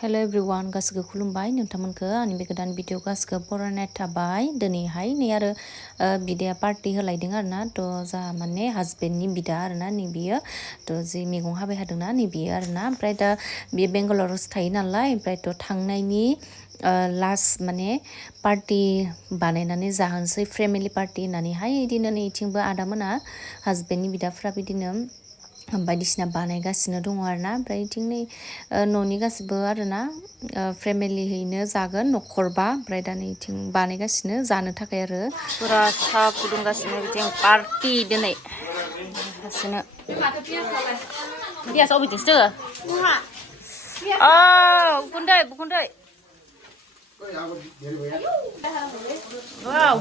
Hello everyone, गासिबो खुलुमबाय नोंथांमोनखो आंनि बे गोदान भिडिअ गासिबो बरायनाय थाबाय दिनैहाय नै आरो बिदाया पार्टि होलायदों आरोना थ' जा माने हाजबेन्डनि बिदा आरोना नै बियो थ' जि मैगं हाबाय थादोंना नै बियो आरोना ओमफ्राय दा बियो बेंगालरावसो थायो नालाय ओमफ्राय थ' थांनायनि लास्ट माने पार्टि बानायनानै जाहोनोसै फेमिलि पार्टि होननानैहाय बिदिनो नैथिंबो आदामोना हाजबेन्डनि बिदाफ्रा बिदिनो बायदिसिना बानायगासिनो दङ आरोना ओमफ्राय बिथिं नै न'नि गासिबो आरोना फेमिलियैनो जागोन न'खरबा ओमफ्राय दा नैथिं बानायगासिनो जानो थाखाय आरो फुरा साहा फुदुंगासिनो बिथिं पार्टि दिनै गासिनो बियास अबेथिंसो बुखुन्दै बुखुन्दै wow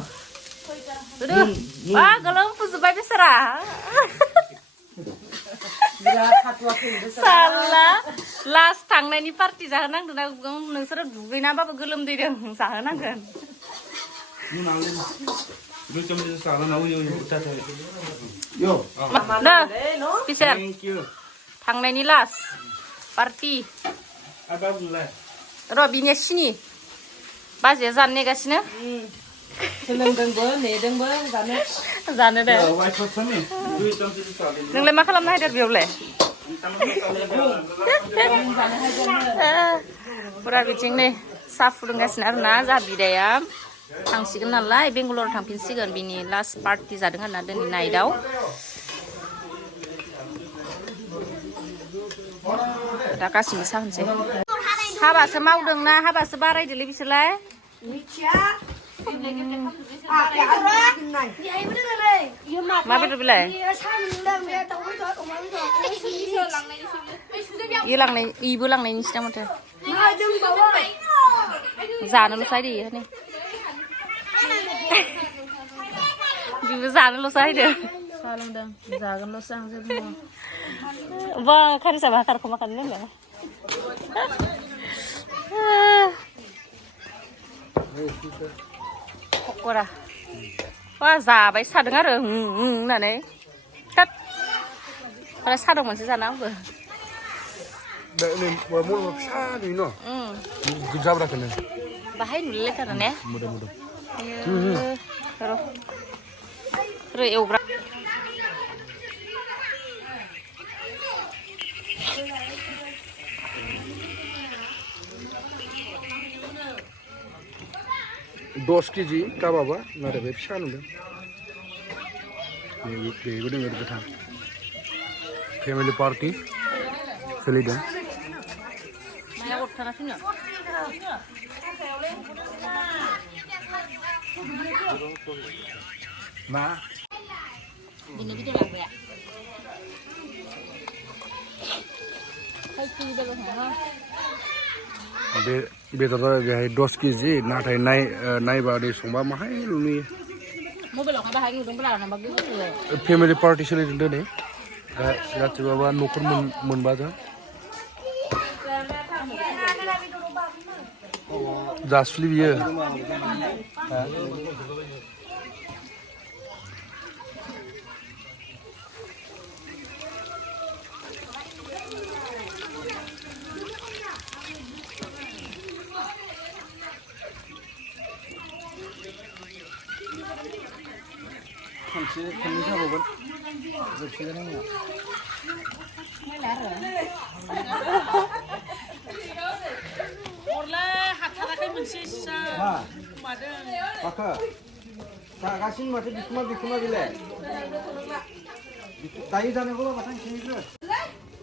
wah goሎም फुजोबबाय बेसारा साला लास्ट थांनायनि पार्टि जाहोनांदों ना नोंसोरो दुगैनाबाबो गोलोमदैदों जाहोनांगोन स्पेसियेल थांनायनि लास्ट पार्टि र' बिनिया सिनि बाजैया जानो नेगासिनो सोलोंदोंबो नेदोंबो जानो दे नोंलाय मा खालामनो हायदों बेयावलाय फुरा बिथिं नै साहा फुदुंगासिनो आरोना जा बिदाया थांसिगोन नालाय बेंगालराव थांफिनसिगोन बिनि लास्ट पार्टि जादों आरोना दिनै नाइटआव दा गासिबो साहोनसै हाबासो मावदों ना हाबासो बारायदोलै बिसोरलाय मा बेदर बिलाय इबो लांनायनिसो दा माथो जानोल'सो हायदो इयो बिबो जानोल'सो हायदो साहा लोंदों जागोनल'सो आं जेबो बा खारि साबा खारखौ मा खालामनो लोंलाय पक'रा बा जाबाय सादों आरो होननानै थाद ओमफ्राय सादों मोनसे जाना आंबो बाहाय नुलायलायथारो ने र' एवग्रा दस केजि काबाबा नाथाय बे फिसा नुदों बेबो दङ गोथां फेमिलि पार्टि सोलिदों मा बे बेदरा बेहाय 10 केजि नाथाय नायबा दै संबा माहाय नुयो फेमिलि पार्टि सोलिदों दिनै गासिबाबा न'खर मोनबाजों जासुलि बियो खनसे जाबावगोन जोबसिगोन आंना हरलाय हाथाराखै मोनसे मादों माखो जागासिनो माथो बिखुमा बिलाय दायो जानांगौ माथो थांसैनिखौ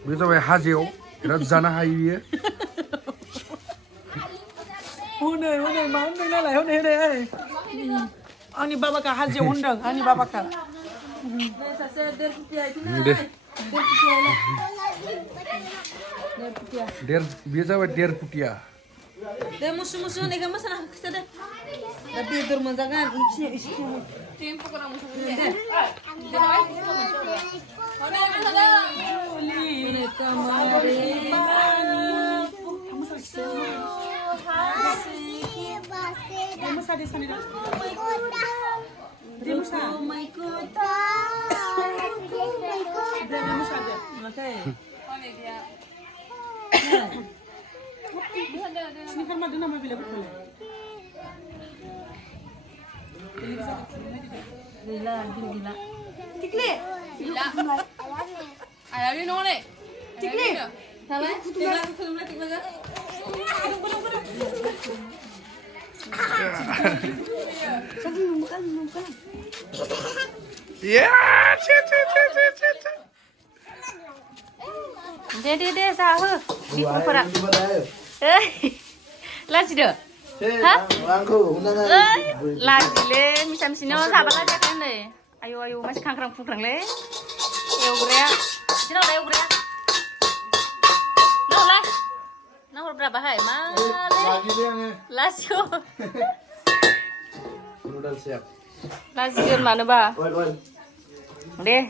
बे जाबाय हाजोआव बिराद जानो हायो बियो हनै मा होनदों नालाय हनै आंनि बाबाखा हाजोआव होनदों आंनि बाबाखा बेयो जाबाय 1.5 फुटिया दे मुसु होनायखौ मोसाना खिथादो दा बेदर मोनजागोन Sini madu nama bila betul. Gila, gila. Tikle. Ayah ni nong le. Tikle. Salah? Ya, cek. Deh, sahur. Di perak. Lagi dah. Hah? Lagi le, misal-misalnya sahabat aja kan le. Ayo, masih kangkrang le. Eugrea. Sini ada Eugrea. Lo lah. Nah, berapa hai? Lagi dia ni. Lasio. Udah siap. Lasio mana ba? Wan. Deh.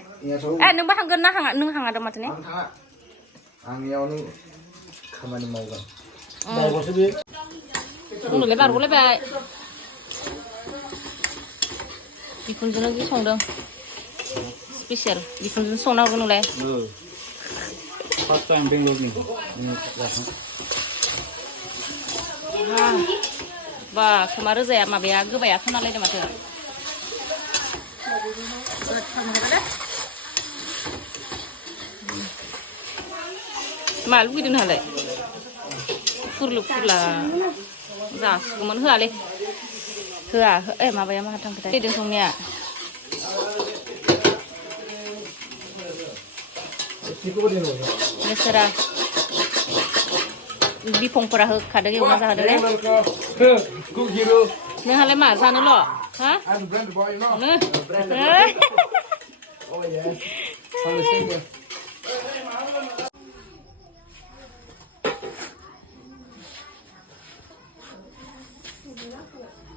Nung ba hanggan na hang ada macam ni? Ang yaw ni kamani mau kan. Mau sih. Nung lebar, lebar. Bikun jenuh lagi song dong. Spesial. Bikun jenuh song nak gunung le. First time Bangalore ni. Ba, kemarin saya mabaya gebaya kenal le macam. Malu gitu nale. Kurla. Zah, kemudian hua le. Hua, mabaya mah datang kita. Di songnya. Nesera. Di pongpora huk kada ke umah kada le. Cook hero. Ni hale mah sana lo. Hah? I'm brand boy, you know. Oh yes. Sama sini.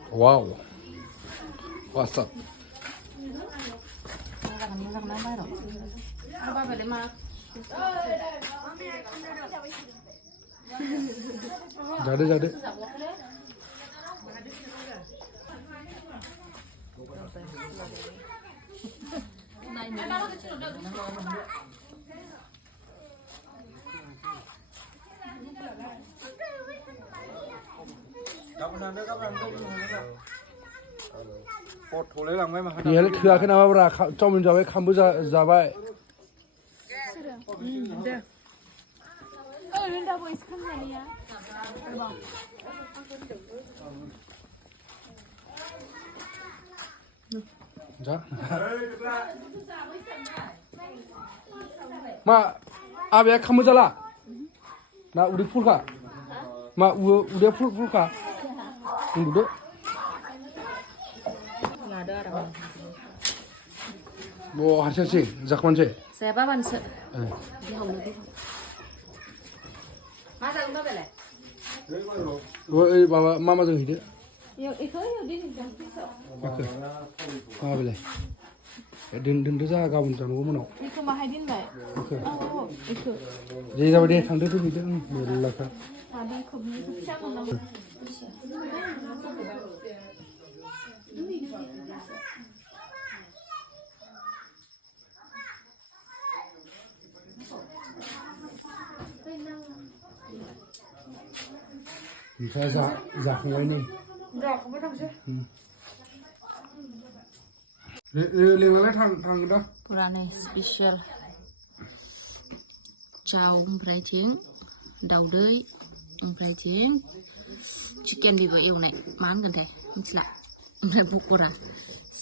Wow. What's up? Jadi. Iya, dia kenapa berak? Cuma menjawab kamu jawab. 자. 마, 아베 카무잘라. 나 우리 풀가. 마, 우리 풀가. 우리. 뭐 하셨지? 잠깐만. Saya bawa se. 예. Di hong ni. Masa umba bela. 왜 바바 마마도 이래? Yo, itu di jam pisau. 오케이. 아, 그래. 든든자 가본 줄 알고 뭐노. Itu mah hadin ba? 오케이. Oh, itu. 이제 우리 상대도 이제 몰라서. Tadi kebun siapa nama? Saya zakwa ni. Dah, kamu dah sih. Lengan thang dah. Purane spesial. Chow oमफ्राय jeng दाउदै ओमफ्राय jeng chicken bibo एवनाय मा होनगोन थाय मिथिला ओमफ्राय पकरा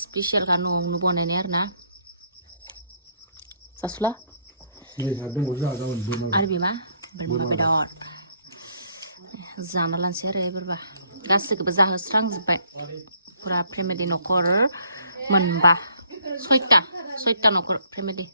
special का न'आवनो बनायनाय आरोना जासुला आरो बेमा बोरमा बेदर जाना लानसै आरो एबारबा गासैखौबो जाहोस्रांजोब्बाय फुरा फेमिलि न'खर मोनबा 6टा न'खर फेमिलि